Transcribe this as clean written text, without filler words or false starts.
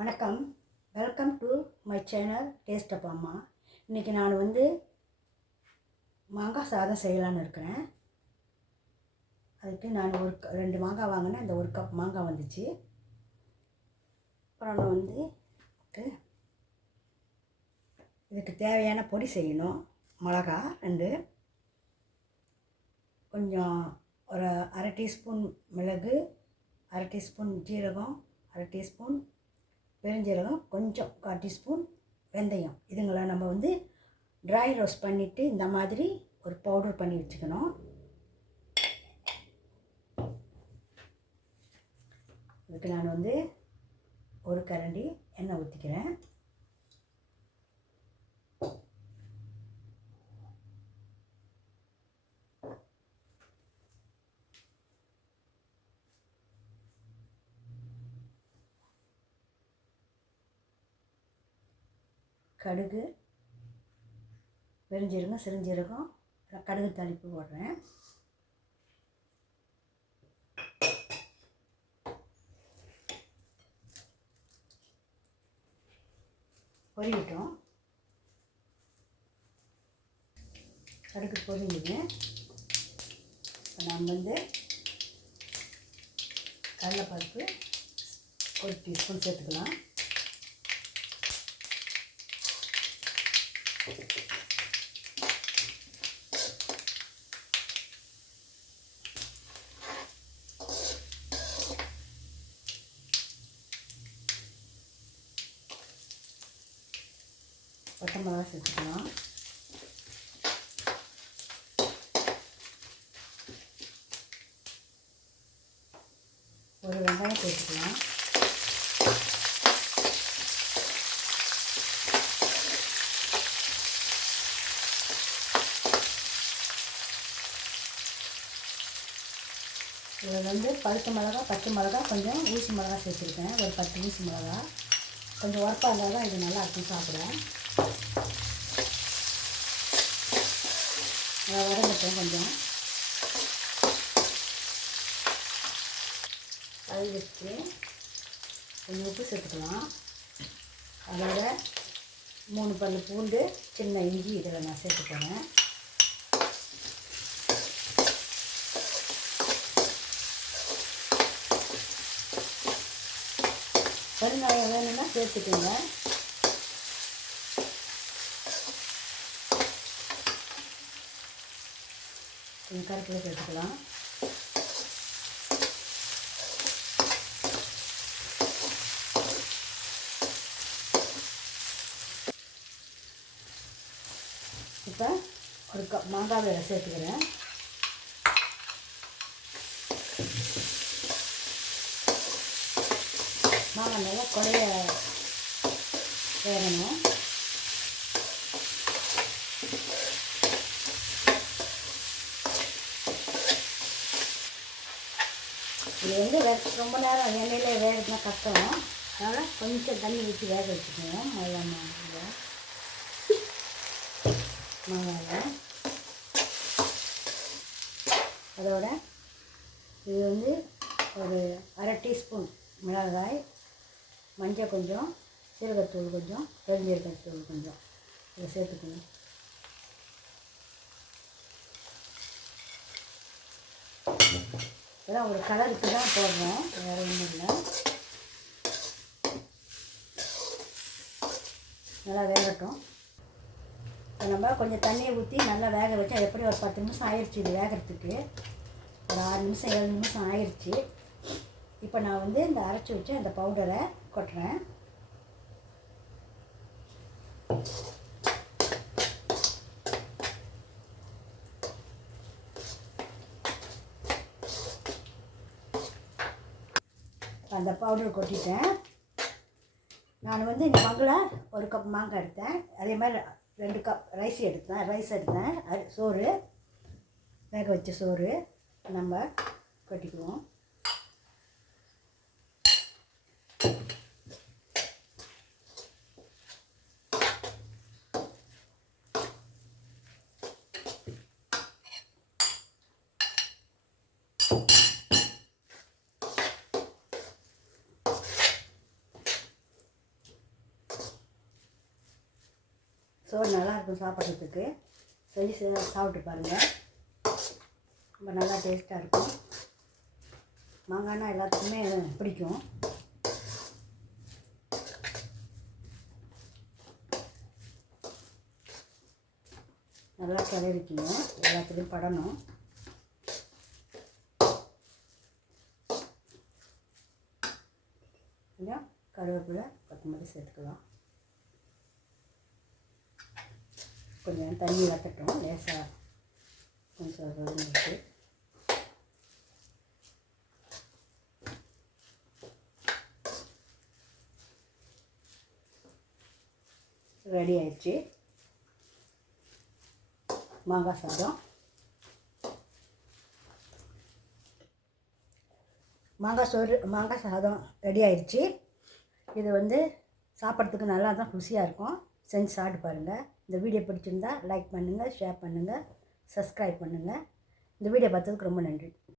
வணக்கம். Welcome to my channel taste of Amma. இன்றைக்கி நான் மாங்காய் சாதம் செய்யலான்னு இருக்கிறேன். அதுக்கு நான் 2 மாங்காய் வாங்கினேன். அந்த 1 கப் மாங்காய் வந்துச்சு. அப்புறம் நான் இதுக்கு தேவையான பொடி செய்யணும். மிளகா 2, கொஞ்சம் ஒரு அரை டீஸ்பூன் மிளகு, அரை டீஸ்பூன் ஜீரகம், அரை டீஸ்பூன் பெருஞ்சீரகம், கொஞ்சம் 1/4 டீஸ்பூன் வெந்தயம். இதுங்களை நம்ம ட்ரை ரோஸ்ட் பண்ணிவிட்டு இந்த மாதிரி ஒரு பவுடர் பண்ணி வச்சுக்கணும். இதுக்கு நான் ஒரு கரண்டி எண்ணெய் ஊற்றிக்கிறேன். கடுகு, பெருஞ்சீரகம், சிறுஞ்சீரகம், கடுகு தாளிப்பு போடுறேன். பொரிவிட்டோம். கடுகு பொரிஞ்சுங்க. இப்போ நாம் கடலைப்பருப்பு 1 டீஸ்பூன் சேர்த்துக்கலாம். பச்சை மிளகா சேர்த்துக்கலாம். ஒரு வெங்காயம் சேர்த்துக்கலாம். இதில் பழுத்த மிளகா, பச்சை மிளகா, கொஞ்சம் ஊசி மிளகா சேர்த்துருக்கேன். ஒரு 10 ஊசி மிளகா. கொஞ்சம் உரப்பாக இருந்தால் தான் இது நல்லா இருக்கும் சாப்பிட. அதை வதங்கட்டும். கொஞ்சம் கழுவி வச்சு கொஞ்சம் உப்பு சேர்த்துக்கலாம். அதோட 3 பல் பூண்டு, சின்ன இஞ்சி இதில் நான் சேர்த்துக்கிறேன். பெருங்காயம் வேணும்னா சேர்த்துக்கோங்க. கொஞ்சம் கருவேப்பிலை சேர்த்துக்கலாம். இப்போ 1 கப் மாங்காவை சேர்த்துக்கிறேன். மாங்காய் நல்லா குறைய வேகணும். இது ரொம்ப நேரம் எண்ணெயிலே வேகிறதுனா கஷ்டம். அதனால் கொஞ்சம் தண்ணி ஊற்றி வேக வச்சுக்குவோம். மாங்காயை அதோட இது ஒரு அரை டீஸ்பூன் மிளகாய், மஞ்சள் கொஞ்சம், சீரகத்தூள் கொஞ்சம், பெருஞ்சீரகத்தூள் கொஞ்சம் இதை சேர்த்துக்கணும். இதெல்லாம் ஒரு கலருக்கு தான் போடுறோம், வேறு ஒன்றும் இல்லை. நல்லா வேகட்டும். இப்போ நம்ம கொஞ்சம் தண்ணியை ஊற்றி நல்லா வேக வச்சா எப்படி ஒரு 10 நிமிஷம் ஆயிடுச்சு. இது வேகிறதுக்கு ஒரு 6 நிமிஷம் 7 நிமிஷம் ஆயிடுச்சு. இப்போ நான் இந்த அரைச்சி வச்சு அந்த பவுடரை கொட்டுறேன். அந்த பவுடர் கொட்டிட்டேன். நான் இந்த மங்களை 1 கப் மாங்காய் எடுத்தேன். அதே மாதிரி 2 கப் ரைஸ் எடுத்தேன். சோறு வேக வச்ச சோறு நம்ம கொட்டிக்குவோம். சோறு நல்லாயிருக்கும் சாப்பிட்றதுக்கு. செஞ்சு சாப்பிட்டு பாருங்கள். ரொம்ப நல்லா டேஸ்ட்டாக இருக்கும். மாங்காய்னா எல்லாத்துக்குமே பிடிக்கும். நல்லா கிளறிக்கிங்க, எல்லாத்துலேயும் படணும். கொஞ்சம் கருவேப்பிலை, கொத்தமல்லி சேர்த்துக்கலாம். கொஞ்சம் தண்ணி வற்றட்டும், லேசாக கொஞ்சம் வதங்கிட்டு. ரெடி ஆயிடுச்சு மாங்காய் சாதம். மாங்காய் சாதம் ரெடி ஆயிடுச்சு. இது வந்து சாப்பிட்றதுக்கு நல்லா தான் ருசியாக இருக்கும். செஞ்சு சாப்பிட்டு பாருங்கள். இந்த வீடியோ பிடிச்சிருந்தா லைக் பண்ணுங்கள், ஷேர் பண்ணுங்கள், சப்ஸ்கிரைப் பண்ணுங்கள். இந்த வீடியோ பார்த்ததுக்கு ரொம்ப நன்றி.